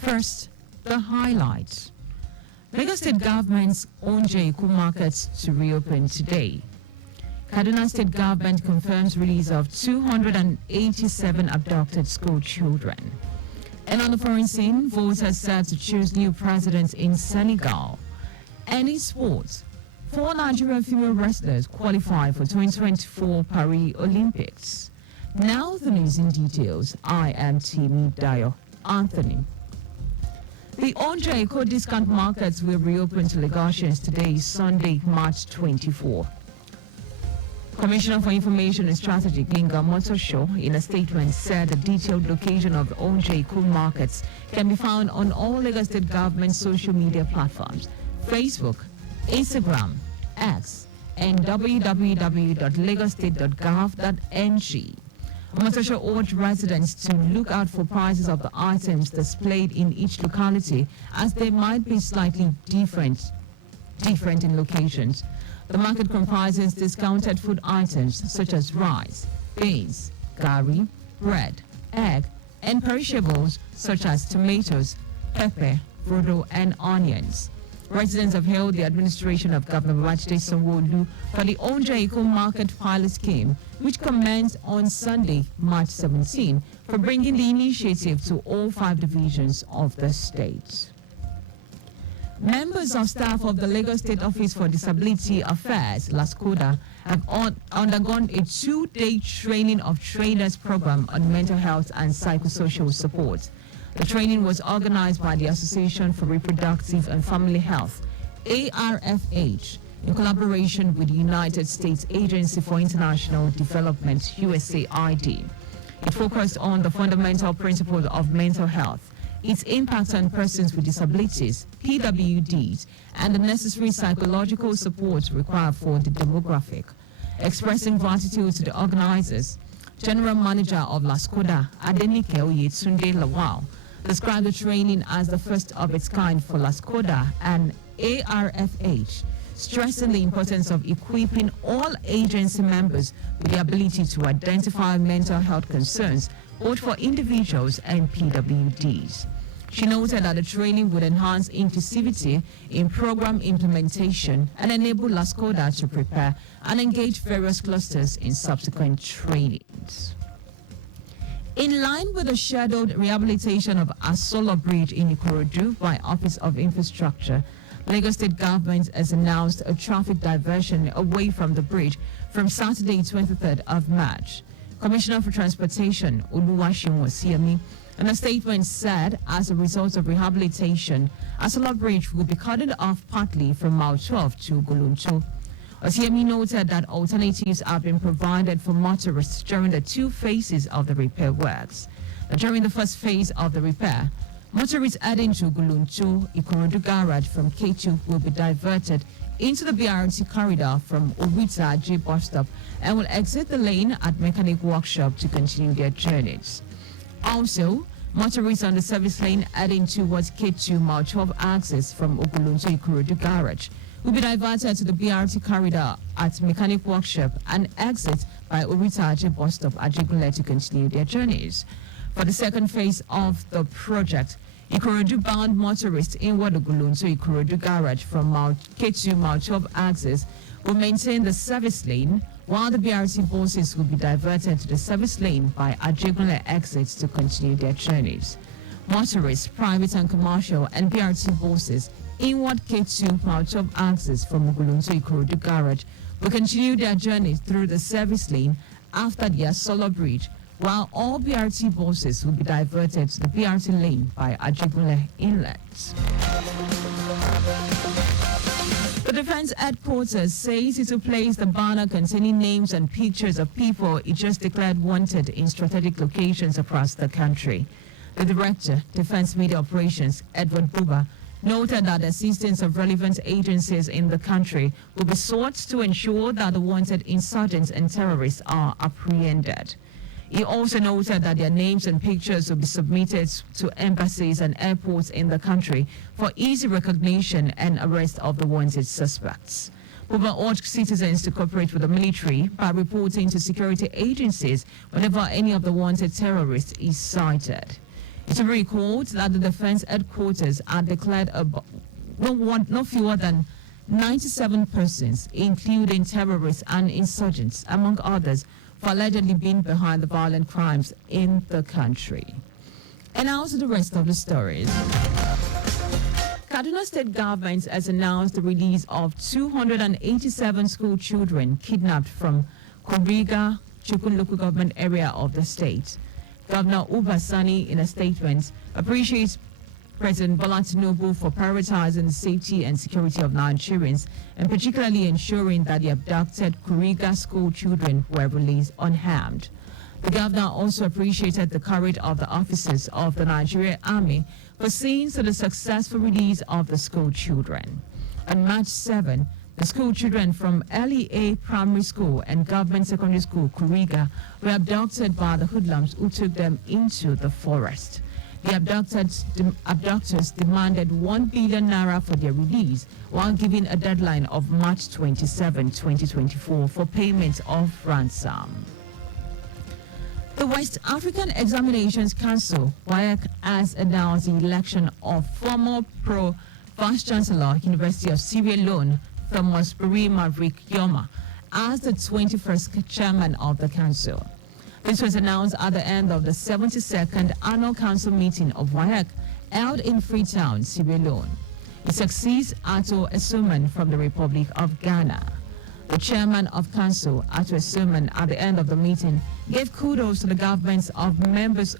First, the highlights. Lagos State government's Onje markets to reopen today. Kaduna State government confirms release of 287 abducted school children. And on the foreign scene, voters set to choose new presidents in Senegal. And in sports, 4 Nigerian female wrestlers qualify for 2024 Paris Olympics. Now the news in details. I am Timmy Dayo. Anthony. The Onje discount markets will reopen to Lagosians today, Sunday, March 24. Commissioner for Information and Strategy, Gbenga Motosho, in a statement said the detailed location of the Onje markets can be found on all Lagos State government social media platforms, Facebook, Instagram, X, and www.lagostate.gov.ng. Motosho urged residents to look out for prices of the items displayed in each locality, as they might be slightly different in locations. The market comprises discounted food items such as rice, beans, gari, bread, egg, and perishables such as tomatoes, pepper, brodo, and onions. Residents have hailed the administration of Governor Babajide Sanwo-Olu for the Onje Market Pilot Scheme, which commenced on Sunday, March 17, for bringing the initiative to all 5 divisions of the state. Members of staff of the Lagos State Office for Disability Affairs, LASCODA, have undergone a 2-day training of trainers program on mental health and psychosocial support. The training was organized by the Association for Reproductive and Family Health, ARFH, in collaboration with the United States Agency for International Development, USAID. It focused on the fundamental principles of mental health, its impact on persons with disabilities, PWDs, and the necessary psychological support required for the demographic. Expressing gratitude to the organizers, General Manager of LASCODA, Adenike Oyetunde Lawal, described the training as the first of its kind for LASCODA and ARFH, stressing the importance of equipping all agency members with the ability to identify mental health concerns, both for individuals and PWDs. She noted that the training would enhance inclusivity in program implementation and enable LASCODA to prepare and engage various clusters in subsequent trainings. In line with the scheduled rehabilitation of Asolo Bridge in Ikorodu by Office of Infrastructure, Lagos State government has announced a traffic diversion away from the bridge from Saturday, 23rd of March. Commissioner for Transportation, Oluwaseun Osiemi, in a statement said, as a result of rehabilitation, Asolo Bridge will be cut off partly from Mile 12 to Goluncho. Osiemi noted that alternatives have been provided for motorists during the 2 phases of the repair works. During the first phase of the repair, motorists heading to Goluncho Ikorodu Garage from K2 will be diverted into the BRT corridor from Owita J bus stop and will exit the lane at Mechanic Workshop to continue their journeys. Also, motorists on the service lane heading towards K2 Mile 12 access from Ogulunto Ikorodu Garage will be diverted to the BRT corridor at Mechanic Workshop and exit by Owita J bus stop at Ajegunle to continue their journeys. For the second phase of the project, Ikorodu-bound motorists inward Ogulunto Ikorodu Garage from K2 Mile 12 access will maintain the service lane, while the BRT buses will be diverted to the service lane by Ajegunle exits to continue their journeys. Motorists, private and commercial, and BRT buses inward K2 Mile 12 access from Ogulunto Ikorodu Garage will continue their journey through the service lane after the Asolo Bridge, while all BRT buses will be diverted to the BRT lane by Ajegunle Inlet. The Defense Headquarters says it will place the banner containing names and pictures of people it just declared wanted in strategic locations across the country. The Director, Defense Media Operations, Edward Buba, noted that the assistance of relevant agencies in the country will be sought to ensure that the wanted insurgents and terrorists are apprehended. He also noted that their names and pictures will be submitted to embassies and airports in the country for easy recognition and arrest of the wanted suspects. Buba urged citizens to cooperate with the military by reporting to security agencies whenever any of the wanted terrorists is sighted. It will record that the defense headquarters are declared no fewer than 97 persons, including terrorists and insurgents, among others, for allegedly being behind the violent crimes in the country. And now to the rest of the stories. Kaduna State government has announced the release of 287 school children kidnapped from Kuriga, Chukun local government area of the state. Governor Uba Sani, in a statement, appreciates President Bola Tinubu for prioritizing the safety and security of Nigerians, and particularly ensuring that the abducted Kuriga school children were released unharmed. The governor also appreciated the courage of the officers of the Nigerian Army for seeing to the successful release of the school children. On March 7, the school children from LEA Primary School and Government Secondary School, Kuriga, were abducted by the hoodlums who took them into the forest. The abductors demanded 1 billion naira for their release, while giving a deadline of March 27, 2024 for payment of ransom. The West African Examinations Council, WAEC, has announced the election of former Pro-Vice-Chancellor, University of Sierra Leone, Thomas Bari Maverick Yoma, as the 21st chairman of the council. This was announced at the end of the 72nd annual council meeting of WAEC held in Freetown, Sierra Leone. It succeeds Ato Esuman from the Republic of Ghana. The chairman of council, Ato Esuman, at the end of the meeting, gave kudos to the governments of members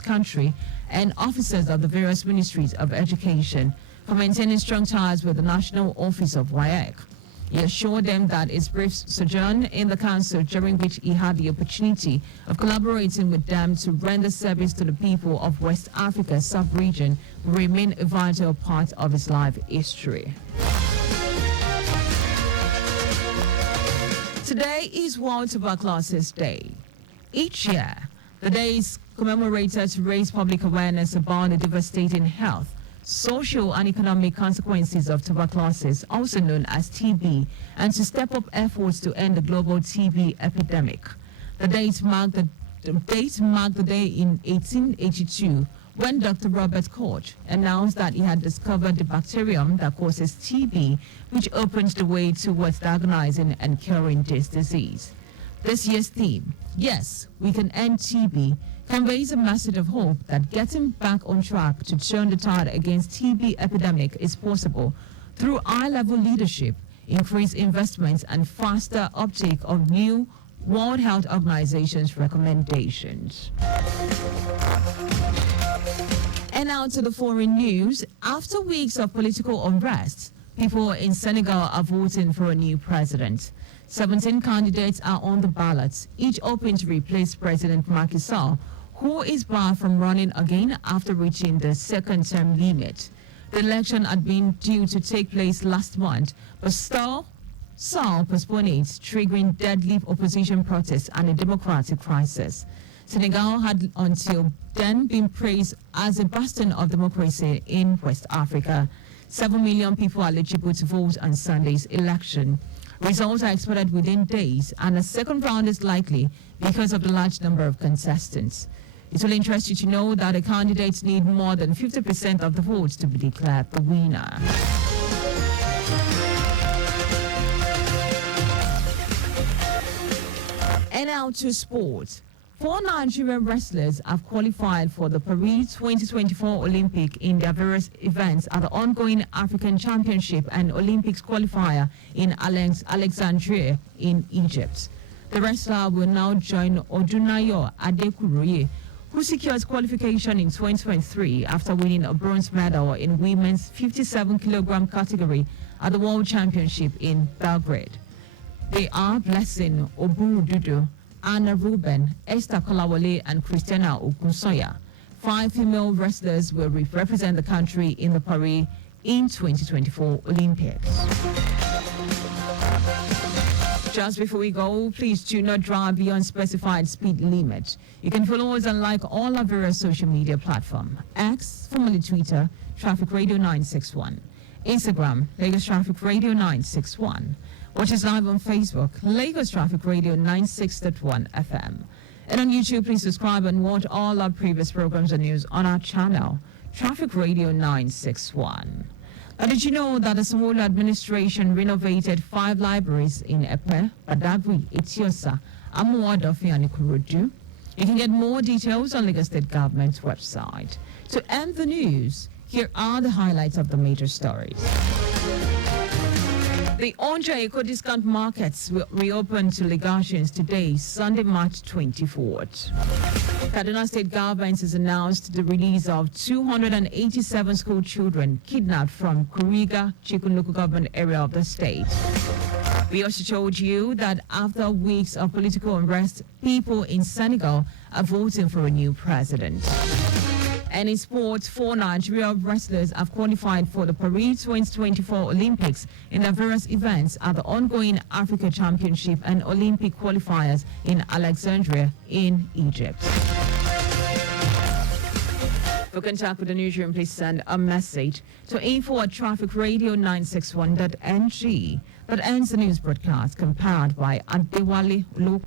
country and officers of the various ministries of education for maintaining strong ties with the National Office of WAEC. He assured them that his brief sojourn in the council, during which he had the opportunity of collaborating with them to render service to the people of West Africa's sub-region, will remain a vital part of his life history. Today is World Tuberculosis Day. Each year, the day is commemorated to raise public awareness about the devastating health, social and economic consequences of tuberculosis, also known as TB, and to step up efforts to end the global TB epidemic. The date marked the day in 1882 when Dr. Robert Koch announced that he had discovered the bacterium that causes TB, which opens the way towards diagnosing and curing this disease. This year's theme, Yes, We Can End TB, conveys a message of hope that getting back on track to turn the tide against TB epidemic is possible through high-level leadership, increased investments, and faster uptake of new World Health Organization's recommendations. And now to the foreign news. After weeks of political unrest, people in Senegal are voting for a new president. 17 candidates are on the ballot, each hoping to replace President Macky Sall, who is barred from running again after reaching the second term limit. The election had been due to take place last month, but Sall postponed it, triggering deadly opposition protests and a democratic crisis. Senegal had until then been praised as a bastion of democracy in West Africa. 7 million people are eligible to vote on Sunday's election. Results are expected within days, and a second round is likely because of the large number of contestants. It will interest you to know that the candidates need more than 50% of the votes to be declared the winner. And now to sports. 4 Nigerian wrestlers have qualified for the Paris 2024 Olympic in their various events at the ongoing African Championship and Olympics qualifier in Alexandria in Egypt. The wrestler will now join Odunayo Adekuroye, who secured qualification in 2023 after winning a bronze medal in women's 57-kilogram category at the World Championship in Belgrade. They are Blessing Oburududu, Anna Ruben, Esther Kolawole, and Christiana Okunsoya. 5 female wrestlers will represent the country in the Paris in 2024 Olympics. Just before we go, please do not drive beyond specified speed limit. You can follow us and like all our various social media platforms. X, formerly Twitter, Traffic Radio 961. Instagram, Lagos Traffic Radio 961. Watch us live on Facebook, Lagos Traffic Radio 96.1 FM. And on YouTube, please subscribe and watch all our previous programs and news on our channel, Traffic Radio 961. Now, did you know that the Sanwo-Olu administration renovated 5 libraries in Epe, Badagry, Etiosa, Amuadofin, and Ikorodu? You can get more details on Lagos State Government's website. To end the news, here are the highlights of the major stories. The Onja Eco-Discount Markets will reopen to Lagosians today, Sunday, March 24th. Kaduna State Government has announced the release of 287 school children kidnapped from Kuriga, Chikun local government area of the state. We also told you that after weeks of political unrest, people in Senegal are voting for a new president. And in sports, 4 Nigeria wrestlers have qualified for the Paris 2024 Olympics in their various events at the ongoing Africa Championship and Olympic qualifiers in Alexandria in Egypt. For contact with the newsroom, please send a message to info@trafficradio961.ng. That ends the news broadcast compiled by Adewale Lo.